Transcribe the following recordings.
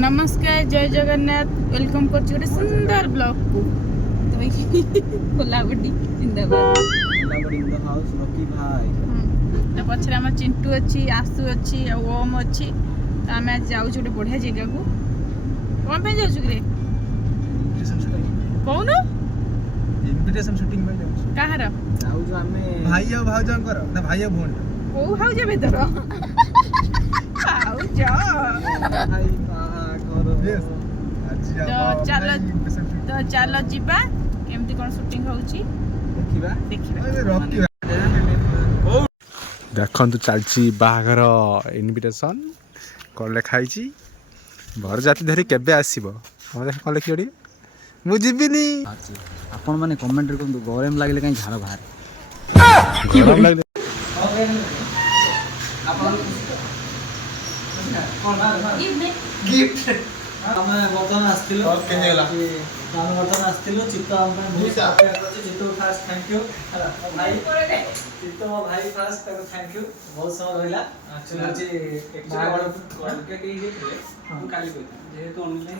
नमस्कार जय जगन्नाथ वेलकम कर सुंदर ब्लॉग को कोलाबडी जिंदाबाद तो पछरे आम चिंटू अच्छी आसू अच्छी ओम अच्छी तो आम आज जाऊँ गोटे बढ़िया जगह को कौन पे जाऊँ कि कौन इनविटेशन शूटिंग में जाऊ कहार जाऊ जो हमें भाई और भाउजंकर ना भाई और भौण को भाउज भीतर भाउज भाई घर तो चलो जीवा केमती कौन शूटिंग होउची देखिबा देखु चलची बाहागर इनविटेशन कौन लिखाई घर जाति धरी केबे आसीबो कौन लिखी मु जीविनी आपण माने कमेंट रे गरम लागले कहीं झाड़ बाहर गरम लागले गिफ्ट हम वर्तमान आस्तिलो और के गेला हम वर्तमान आस्तिलो चित्त हम बहुत आगे अछि चित्त फास्ट थैंक यू भाई चित्त भाई फास्ट थैंक यू बहुत समय रहला एक्चुअली एक्चुअली बड़ के के देखले हम काली कोइ जेहेतु ऑनलाइन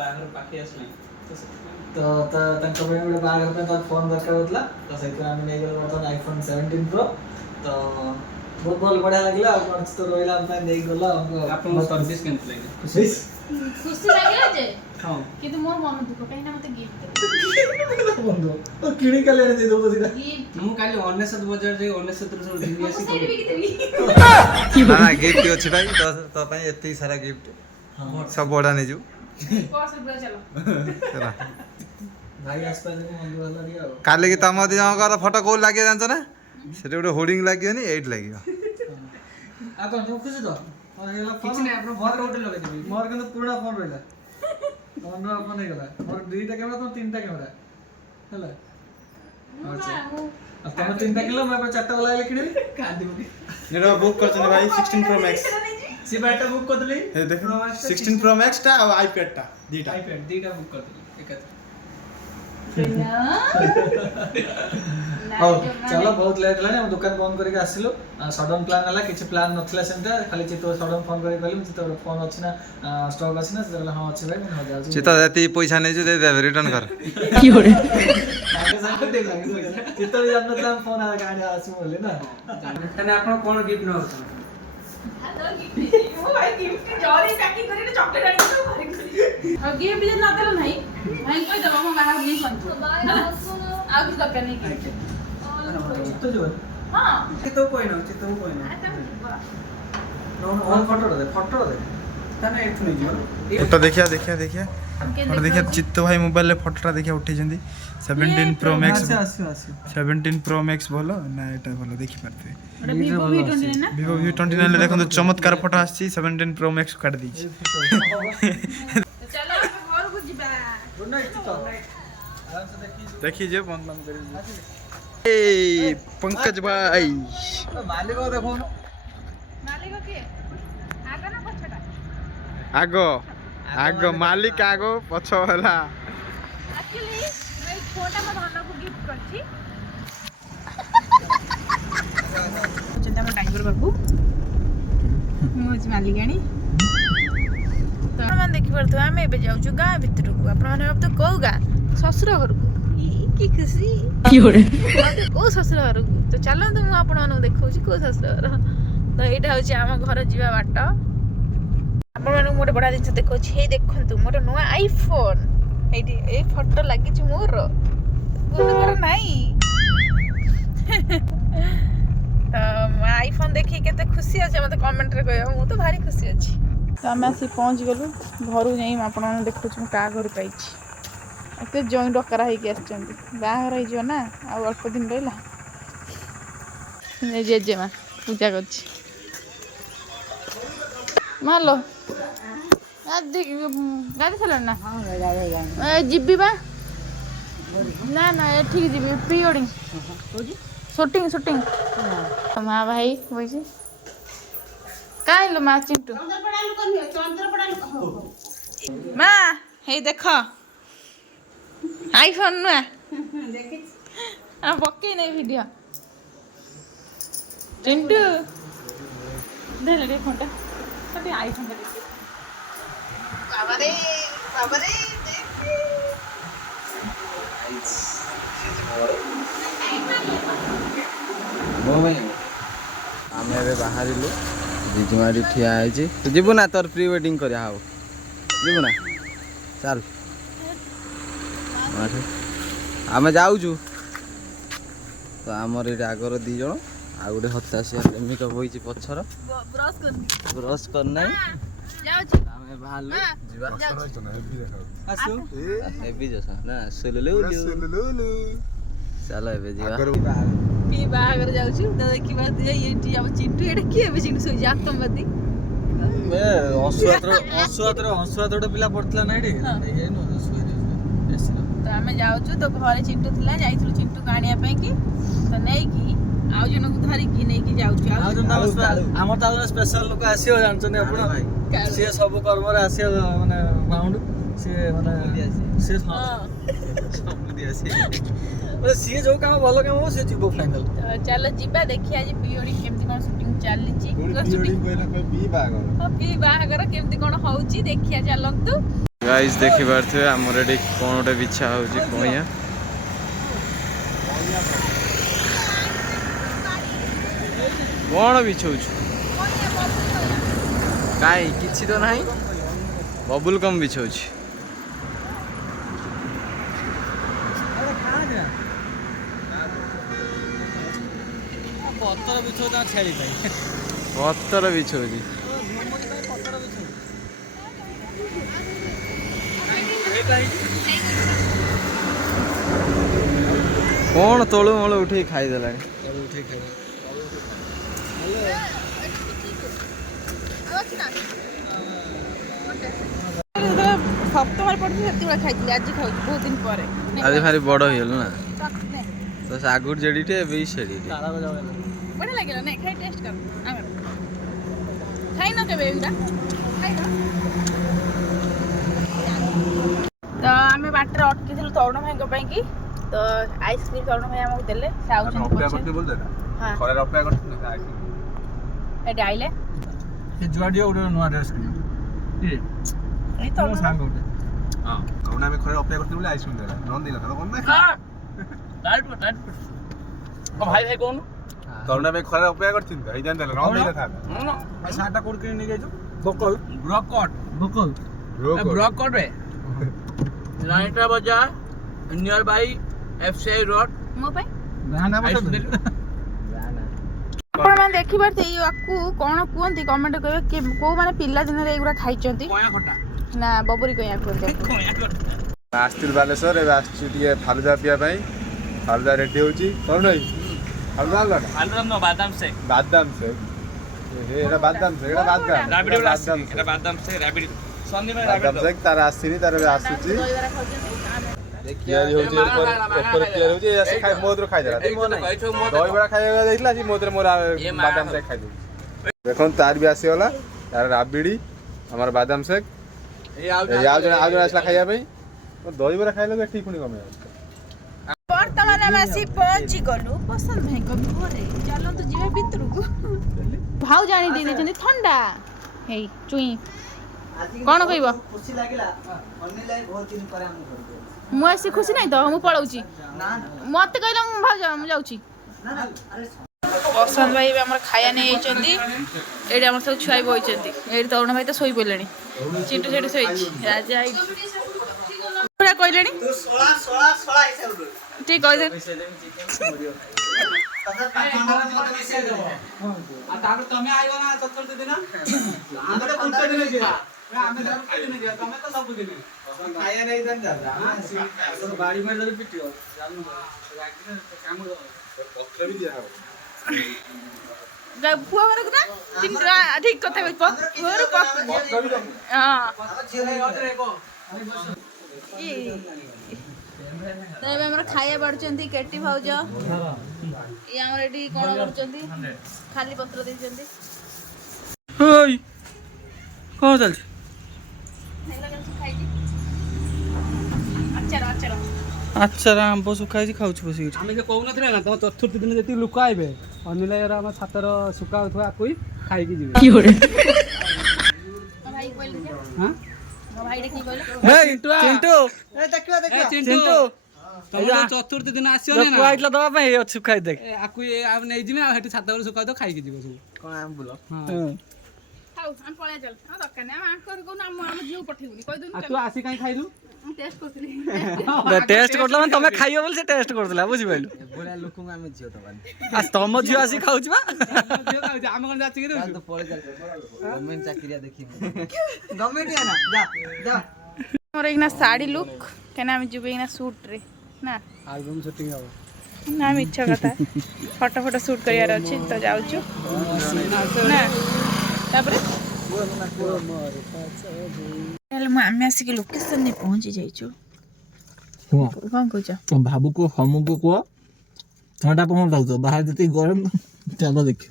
बाहर पाखी आसले तो तंको में बड़े बाहर पे तो फोन दरकार होतला तो से हम नै गेल वर्तमान आईफोन 17 प्रो तो बहुत बहुत बढ़िया लगला और तो रोइला हम नै गला आपन सर्विस केन लगे खुशी लागला जे हां किंतु मोर मन दुख कहीं ना मते गिफ्ट बंधु तो किणी काले दे दो तो सीधा मु काले 19 बजार जे 19 से ढिली आसी ना गिफ्ट अछि भाई तो पई एते सारा गिफ्ट सब बड़ा नै जो कोस रुपया चलो चला भाई आसपास में बंधु वाला दिया काले की तम दी जंकर फोटो को लागे जानछ ना सेटे गोटे होर्डिंग लागियो नि 8 लागियो आ कोन तुम खुशी तो और हेला किछ नै आपन फोटो उठे लगे देबी मोर के तो पूरा फोन रहला फोन अपन नै गला मोर दुईटा कैमरा तो तीनटा कैमरा हला अच्छा अब तुम तीनटा किलो मैं चारटा वाला लेकिन कांदी बुकी नेरो बुक करछन भाई 16 प्रो मैक्स सी बैटा बुक कर दली हे देखो 16 प्रो मैक्स टा और आईपैड टा दीटा आईपैड दीटा बुक कर दली एकत चलो बहुत लेट है हम दुकान बंद करके आसिलो सडन प्लान हला किछ प्लान नथला सेंटा खाली चितो सडन फोन करे कहली चितो फोन अछि ना स्टॉक अछि ना से हां अछि भाई मैं जाउ चितो जति पैसा नै जो दे दे रिटर्न कर की होरे आगे साथ दे लागे चितो जब हम फोन आ गाड़ी आसु बोले ना तने आपण कोन गिफ्ट न होत हेलो गिफ्ट ओ भाई गिफ्ट जॉली पैकिंग करे चॉकलेट आनी तो भारी खुशी और गिफ्ट भी ना देलो नहीं भाई कोई दबा हम बाहर नहीं संतो आ कुछ दरकार नहीं के चितो जो हां चितो कोई ना नो फोटो दे तने एक नहीं जो फोटो देखिया फोटो देखिया चित्तो भाई मोबाइल ले फोटोटा देखिया उठै जंदी 17 प्रो मैक्स 17 प्रो मैक्स बोलो ना एटा बोलो देखि परते Vivo V29 ना Vivo V29 ले देखो चमत्कार फोटो आछि 17 प्रो मैक्स काट दी चलो घर को जिबा गुड नाइट चितो आराम से देखि जे बंद बंद करी ए पंकज भाई मालिक को देखो मालिक के आगा ना पछटा आगो मालिक आगो पछो होला एक्चुअली मैं छोटा मा धन को गिफ्ट करछि चिंता में टाइगर बाबू मोज मालिकाणी तो मन देखि परतो हम एबे जाउछु गां भितर को आपण माने अब तो को गां ससुर घर को की खुशी की होरे को ससुर घर को तो चलो तो मु आपण माने देखौछि को ससुर घर तो एटा होछि हम घर जीवा बाट आपण माने मोटे बडा दिन देखौछि हे देखंतु मोटे नुवा आईफोन एडी ए फोटो लागि छि मोर गुनगर नाही तो आईफोन देखी केते खुशी अछि मते कमेंट रे कहयो मु तो भारी खुशी अछि तो हम आसी पहुंच गेलु घर जाई आपण माने देखौछु का घर पाइछि एते जॉइन डकरा हे के आछचंदी बाहर हे जो ना आ अल्प दिन रहला ने जे मा पूजा करछि मालो गाड़ी चलन ना हां जिब्बी बा ना ना ठीक जिब्बी प्री वेडिंग शूटिंग माँ भाई बोइछि काई लो माँ चिंटू माँ हे देख आईफोन नुआ आ पक्के नहीं वीडियो चिंटू दे ले फोन टा आईफोन टा ବାବାରେ ବାବାରେ ଆମେ ଏବେ ବାହାରିଲୁ ଜିଜୁମାଡ଼ି ଠିଆ ହେଇଛି ତୁ ଯିବୁ ନା ତୋର ପ୍ରି ୱେଡ଼ିଂ କରିବା ହବ ଯିବୁ ନା ଚାଲ ଆମେ ଯାଉଛୁ ତ ଆମର ଏଇଠି ଆଗର 2 ଜଣ ଆଉ ଗୋଟେ ହତାଶିଆ ପ୍ରେମିକ ବଇଛି ପଛର ବ୍ରସ୍ କରିନାହିଁ ଆମେ ବାହାରିଲୁ ଯିବା ହେବି ଜସ ନା ସୁଲୁଲୁ ଚାଲ ଏବେ ଯିବା ପି ବାହାଘର ଯାଉଛୁ ତ ଦେଖିବା ଏଇଠି ଆମ ଚିଣ୍ଟୁ ଏଇଟା କିଏ ଏବେ ଚିଣ୍ଟୁ ଶୋଇଛି ଆତଙ୍କବାଦୀ ଅଂଶୁଆତ୍ର ପିଲା ପଡିଥିଲା ନା ଏଠି ତ ଆମେ ଯାଉଛୁ ତ ଘରେ ଚିଣ୍ଟୁ ଥିଲା ଯାଇଥିଲୁ ଚିଣ୍ଟୁକୁ ଆଣିବା ପାଇଁ କି ତ ନେଇକି ଆଉ ଜଣକୁ ଧରିକି ନେଇକି ଯାଉଛୁ ଆମର ତ ସ୍ପେଶାଲ ଲୋକ ଆସିବ ଜାଣିଛନ୍ତି ଆପଣ ସିଏ ସବୁ କର୍ମରେ ଆସିବ ମାନେ ବାଉଣ୍ଡ ସିଏ ମାନେ ସିଏ ଯୋଉ କାମ ଭଲ କାମ ହବ ସିଏ ଯିବ ଫାଇନାଲ ଚାଲ ଯିବା ଦେଖିବା ଆଜି ପିଓଡି କେମିତି କଣ ସୁଟିଂ ଚାଲିଛି ପି ବାହାଘର କେମିତି କଣ ହଉଛି ଦେଖିବା ଚାଲନ୍ତୁ ଗାଇସ୍ ଦେଖି ପାରୁଥିବେ ଆମର ଏଠି କଣ ଗୋଟେ ବିଛା ହଉଛି କଇଁଆ କଣ ବିଛଉଛୁ କାଇଁ କିଛି ତ ନାହିଁ ବବୁଲ କମ୍ ବିଛଉଛି ପତର ବିଛଉ ତା ଛେଳି ପାଇଁ ପତର ବିଛଉଛି କଣ ତଳୁ ମଳ ଉଠେଇ ଖାଇଦେଲାଣି ସପ୍ତମରେ ପଢୁଥିଲି ସେତେବେଳେ ଖାଇଥିଲି ଆଜି ଖାଉଛି ବହୁତ ଦିନ ପରେ ଆଜି ଭାରି ବଡ ହେଇଗଲୁ ନା ତ ଆଗରୁ ଜେଡିଟେ ଏବେ ସେଡିଟେ ବଢିଆ ଲାଗିଲା ନାଇଁ ଖାଇ ଟେଷ୍ଟ କର ଖାଇନ କେବେ ଏଇଟା ଖାଇନ ତ ଆମେ ବାଟରେ ଅଟକିଥିଲୁ ତରୁଣ ଭାଇଙ୍କ ପାଇଁ କି ତ ଆଇସ୍କ୍ରିମ ତରୁଣ ଭାଇ ଆମକୁ ଦେଲେ ସେ ଆଉଛନ୍ତି ଏଠି ଆଇଲେ ସେ ଯୁଆଡିଆ ଗୋଟେ ନୂଆ ଡ୍ରେସ୍ କିଣିବ ଏଇ ତରୁଣ ସାଙ୍ଗ ଗୋଟେ ତରୁଣ ଆମେ ଖରାରେ ଅପେକ୍ଷା କରିଥିଲୁ ବୋଲି ଆଇସ୍କ୍ରିମ ଦେଲା ନ ଦେଲା ତାର କଣ ଭାଇ ଭାଇ କହୁନୁ ତରୁଣ ଆମେ ଖରାରେ ଅପେକ୍ଷା କରିଥିଲୁ ତ ହେଇଯାନ୍ତା ନ ଦେଲା ଥା ସାର୍ଟଟା କୋଉଠି କିଣି ନେଇ ଯାଇଛୁ ବକଲ ବ୍ରକକଟ ରେ ଲାଇଟା ବଜା ନିୟର ବାଇ ଏଫସିଆଇ ରୋଡ ମୋ ପାଇଁ ଗାଁଟା ଆପଣମାନେ ଦେଖିପାରୁଥିବେ ଏଇ ଆକୁ କଣ କୁହନ୍ତି କମେଣ୍ଟ କରିବେ କୋଉ ମାନେ ପିଲା ଦିନରେ ଏଇଗୁଡ଼ା ଖାଇଛନ୍ତି ନା ବବୁରି କଇଁଆ କୁହନ୍ତି ଆସିଥିଲୁ ବାଲେଶ୍ୱର ଏବେ ଆସିଛୁ ଟିକେ ଫାଲୁଦା ପିଇବା ପାଇଁ ଫାଲୁଦା ରେଡି ହେଉଛି କଣ ଭାଇ ଫାଲୁଦା ଆଣିଲ ନା ବାଦାମ ସେକ୍ ବାଦାମ ସେକ୍ ଏଇଟା ବାଦାମ ସେକ୍ ଏଇଟା ବାଦାମ ସେକ୍ ତାର ଆସିନି ତାର ଏବେ ଆସୁଛି ତିଆରି ହେଉଛି ଉପରେ ତିଆରି ହେଉଛି ମୋ ଧରେ ଖାଇଦେଲା ଦହିବରା ଖାଇବାକୁ ଯାଇଥିଲା ଆଜି ମୋ ଧରେ ମୋର ବାଦାମ ସେକ୍ ଖାଇଦେଉଛି ଦେଖନ୍ତୁ ତାର ବି ଆସିଗଲା ତାର ରାବିଡ଼ି ଆମର ବାଦାମ ସେକ୍ ଆଉ ଜଣେ ଆସିଲା ଖାଇବା ପାଇଁ ଦହିବରା ଖାଇଲେ ଠିକ୍ ପୁଣି କମେ ବର୍ତ୍ତମାନ ଆମେ ଆସି ପହଞ୍ଚି ଗଲୁ ପସନ୍ଦ ଭାଇଙ୍କ ଘରେ ଚାଲନ୍ତୁ ଯିବା ଭିତରକୁ ଭାଉ ଜାଣି ଦେଇଛନ୍ତି ଥଣ୍ଡା ହେଇ ଚୁଇଁ କଣ କହିବ ଖୁସି ଲାଗିଲା ଅନିଲା ବହୁତ ଦିନ ପରେ ଆମ ଘରକୁ ମୁଁ ଆସି ଖୁସି ନାହିଁ ତ ମୁଁ ପଳଉଛି ମତେ କହିଲା ମୁଁ ଭାଉଜ ମୁଁ ଯାଉଛି ପସନ୍ଦ ଭାଇ ଏବେ ଆମର ଖାଇବା ନେଇଯାଇଛନ୍ତି ଏଇଠି ଆମର ସବୁ ଛୁଆ ବଇଛନ୍ତି ଏଇଠି ତରୁଣ ଭାଇ ତ ଶୋଇ ପଡ଼ିଲେଣି ଚିଣ୍ଟୁ ସେଠି ଶୋଇଛି ରାଜା କହିଲେଣି ଠିକ କହିଲେ ତମେ ଆଇବ ନା ଚତୁର୍ଥ ଦିନ ତମେ ତ ସବୁଦିନ ଖାଇବା ନେଇ ବାଡି ମାରି ଧରି ପିଟିବ ପତ୍ର ବି ଦିଆହବ ପୁଅ ଘରକୁ ନା ଠିକ କଥା ଏବେ ଆମର ଖାଇବା ବାଢୁଛନ୍ତି କେଟି ଭାଉଜ ଇଏ ଆମର ଏଠି କଣ କରୁଛନ୍ତି ଖାଲି ପତ୍ର ଦେଇଛନ୍ତି କଣ ଚାଲିଛି ଆଚାର ଆମ୍ବ ଶୁଖା ହେଇଛି ଖାଉଛି ବସିକି ଆମେ ଯୋଉ କହୁନଥିଲେ ନା ତମ ଚତୁର୍ଥ ଦିନ ଯେତିକି ଲୋକ ଆଇବେ ଅନିଲ ଆମ ଛାତର ଶୁଖା ହଉଥିବା ଆକୁ ଖାଇକି ଯିବେ ଭାଇଟା କି କହିଲ ଚିଣ୍ଟୁ ଚତୁର୍ଥ ଦିନ ଆସିବ ନା ଦବା ପାଇଁ ଅଛି ଖାଇ ଦେଖ ଆକୁ ନେଇଯିବି ଆଉ ସେଠି ଛାତ ଛୁଖା ତ ଖାଇକି ଯିବ ସବୁ କଣ ଆମ୍ବୁଲ ହଉ ଆମେ ପଳେଇ ଚାଲ ଆମ ଦରକାର ନାହିଁ ଆମ ଆଙ୍କର କହୁନ ଆମ ଝିଅକୁ ପଠେଇବୁନି କହିଦଉନି ତୁ ଆସି କାଇଁ ଖାଇଲୁ ମୁଁ ଟେଷ୍ଟ କରୁଥିଲି ଟେଷ୍ଟ କରୁଥିଲା ମାନେ ତମେ ଖାଇବ ବୋଲି ସେ ଟେଷ୍ଟ କରୁଥିଲା ବୁଝିପାରିଲୁ ଏଭଳିଆ ଲୋକଙ୍କୁ ଆମେ ଝିଅ ଦବାନି ତମ ଝିଅ ଆସି ଖାଉଛି ବା ଆମେ କଣ ଯାଚିକି ଚାଲ ତ ପଳେଇ ଚାଲ ଗଭର୍ଣ୍ଣମେଣ୍ଟ ଚାକିରିଆ ଦେଖିବୁ ମୋର ଏଇନା ଶାଢ଼ୀ ଲୁକ୍ କାହିଁକିନା ଆମେ ଯିବୁ ଏଇନା ସୁଟ୍ରେ ନା ଆଲବମ୍ ସୁଟିଂ ହବ ନା ମିଛ କଥା ଫଟୋ ସୁଟ୍ କରିବାର ଅଛି ତ ଯାଉଛୁ ନା ତାପରେ ହେଲେ ଆମେ ଆସିକି ଲୋକେସନରେ ପହଞ୍ଚି ଯାଇଛୁ କଣ କହୁଛ ଭାବୁକୁ ସମୁକୁ କୁହ ଥଣ୍ଡା ପବନ ଲାଗୁଛ ବାହାରେ ଯେତିକି ଗରମ ଚାଲ ଦେଖି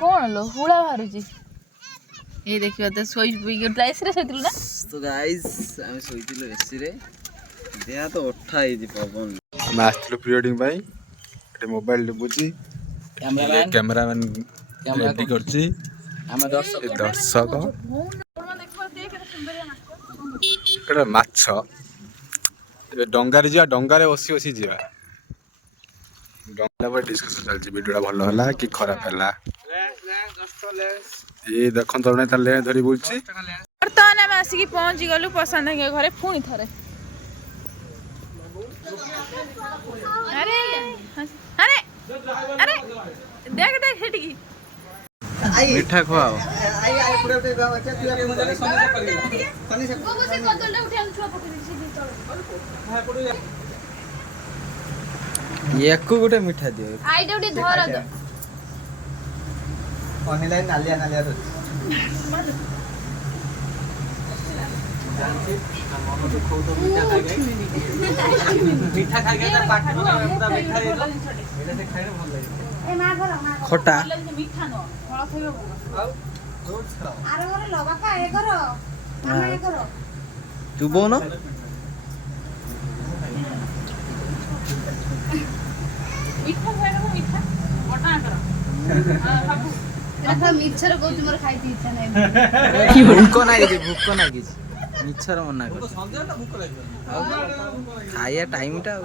କଣ ଲୋ ହୁଳା ବାହାରୁଛି ଏଇ ଦେଖିବା ତ ଶୋଇ ଏସିରେ ଶୋଇଥିଲୁ ନା ତ ଗାଇସ୍ ଆମେ ଶୋଇଥିଲୁ ଏସିରେ ଦେହ ତ ଅଠା ହେଇଛି ପବନ ଆମେ ଆସିଥିଲୁ ପ୍ରି ୱେଡିଂ ପାଇଁ ଏଠି ମୋବାଇଲ ଡୁବୁଛି କ୍ୟାମେରାମ୍ୟାନ୍ ରେଡି କରୁଛି ଆମେ ଏ ଦର୍ଶକ ଏଟା ମାଛ ଏବେ ଡଙ୍ଗାରେ ଯିବା ଡଙ୍ଗାରେ ବସି ବସି ଯିବା ଡଙ୍ଗା ପରେ ଡିସ୍କସନ୍ ଚାଲିଛି ଭିଡ଼ିଓଟା ଭଲ ହେଲା କି ଖରାପ ହେଲା ଇଏ ଦେଖନ୍ତୁ ଜଣେ ତା ଲେନ୍ ଧରି ବୁଲୁଛି ବର୍ତ୍ତମାନ ଆମେ ଆସିକି ପହଞ୍ଚି ଗଲୁ ପ୍ରଶାନ୍ତ ଭାଇଙ୍କ ଘରେ ପୁଣି ଥରେ ଆରେ ଆରେ ଆରେ ଦେଖ ଦେଖ ସେଠିକି ମିଠା ଖୁଆଅ ୟାକୁ ଗୋଟେ ମିଠା ଦିଅ ଆଇଟା ଟିକେ ଧର ନାଲିଆ ନାଲିଆ ଖଟା ଚୁବଉନ ମିଛର କହୁଛି ମୋର ଖାଇତେ ଇଚ୍ଛା ନାହିଁ ଭୁକ ନାଗିଛି ଭୁକ ନାଗିଛି ମିଛର ମନା କରୁଛି ଖାଇବା ଟାଇମଟା ଆଉ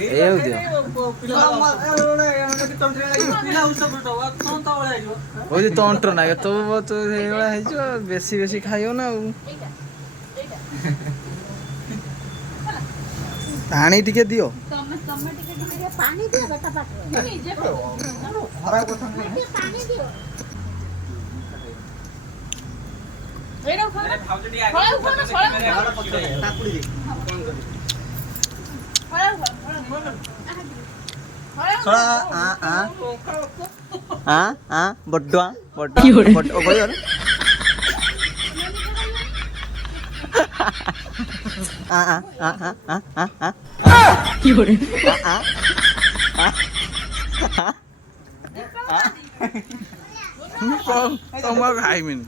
ଏଇଆକୁ ଦିଅ କହୁଛି ତଣ୍ଟ ନାଗେ ତୁ ସେଇଭଳିଆ ହେଇଯିବ ବେଶୀ ବେଶୀ ଖାଇବ ନା ଆଉ ପାଣି ଟିକେ ଦିଅ ପାଣି ଦିଅ ବେଟା ପାଟିରେ ନିଜେ ପାଣି ଦିଅ ଏଇଟା ଖାଅ ବଡ ଖାଇମିନି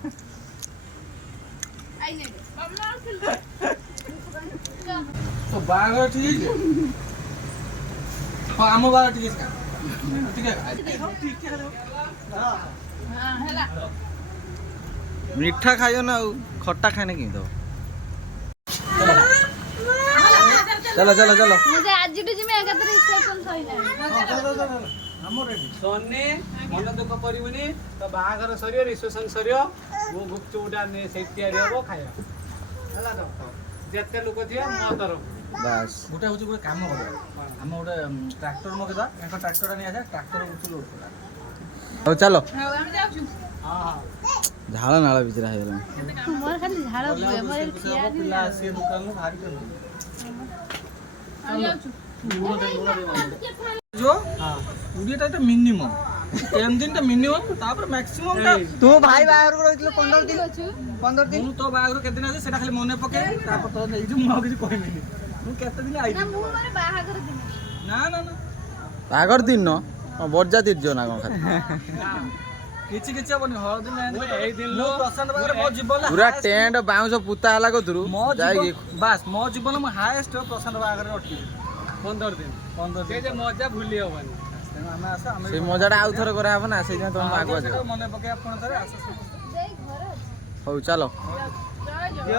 ବାହାଘର ଠିକ ହଁ ଆମ ବାହାଘର ଠିକ ମିଠା ଖାଇବ ନା ଆଉ ଖଟା ଖାଇନେ କେମିତି ହବ ଚାଲ ଚାଲ ଚାଲ ଆଜିଠୁ ଯିମି ଏକାଥରେ ରିସେପସନ ସଇଲାଣି ସନେ ମନ ଦୁଃଖ କରିବୁନି ତ ବାହାଘର ସରିବ ରିସେପସନ ସରିବ ମୁଁ ଗୁପଚୁପଟା ସେଇ ତିଆରି ହବ ଖାଇବା ହେଲା ତ ଯେତେ ଲୋକ ଥିବେ ମୋ ତରଫ ବାସ୍ ଗୋଟେ ହଉଛି ଗୋଟେ କାମ କରିବା ଆମେ ଗୋଟେ ଟ୍ରାକ୍ଟର ମଗେଇବା ତାଙ୍କ ଟ୍ରାକ୍ଟରଟା ନେଇ ଆସିବା ଟ୍ରାକ୍ଟର ଉଠୁ ଲୋଡ କରିବା ହଉ ଚାଲ ଆମେ ଯାଉଛୁ ହଁ ହଁ ଝାଳ ନାଳ ଭିତରେ ହେଇଗଲାଣି ମୋର ଖାଲି ଝାଳ ବୁଏ ମୋର ପିଲା ଆସିବେ ଦୋକାନରୁ ଭାରି ଆମେ ଯାଉଛୁ କୋଡ଼ିଏଟା ଏଇଟା ମିନିମମ୍ 10 ଦିନଟା ମିନିମମ୍ ତାପରେ ମ୍ୟାକ୍ସିମମ୍ଟା ତୁ ଭାଇ ବାହାଘରକୁ ରହିଥିଲୁ 15 ଦିନ 15 ଦିନ ମୁଁ ତୋ ବାହାଘର କେତେ ଦିନ ଅଛି ସେଟା ଖାଲି ମନେ ପକେଇବି ତାପରେ ତ ନେଇଯିବୁ ମୁଁ ଆଉ କିଛି କହିବିନି ମୁଁ କେତେ ଦିନ ଆଇବି ମୁଁ ମାନେ ବାହାଘର ଦିନ ନା ନା ନା ବାହାଘର ଦିନ ବରଜା ତିର୍ଜ ନା କଣ ଖାଲି କିଛି କିଛି ହବନି ହଳଦୀ ମେହେନ୍ଦି ଏଇ ଦିନ ପ୍ରଶାନ୍ତ ବାହାଘର ମୋ ଜୀବନ ପୁରା ଟେଣ୍ଟ ବାଉଁଶ ପୁତା ହେଲା କତୁରୁ ଯାଇକି ବାସ୍ ମୋ ଜୀବନ ମୁଁ ହାଏଷ୍ଟ ପ୍ରଶାନ୍ତ ବାହାଘରରେ ଅଟକିବି 15 ଦିନ ସେ ଯେ ମଜା ଭୁଲି ହବନି ତେଣୁ ଆମେ ଆସ ଆମେ ସେଇ ମଜାଟା ଆଉ ଥରେ କରାହବ ନା ସେଇଥିପାଇଁ ତମେ ଆଗୁଆ ଯାଅ। ମନେ ପକେଇବା ପୁଣି ଥରେ ଆସ ସମସ୍ତେ। ହଉ ଚାଲ। ଜୟ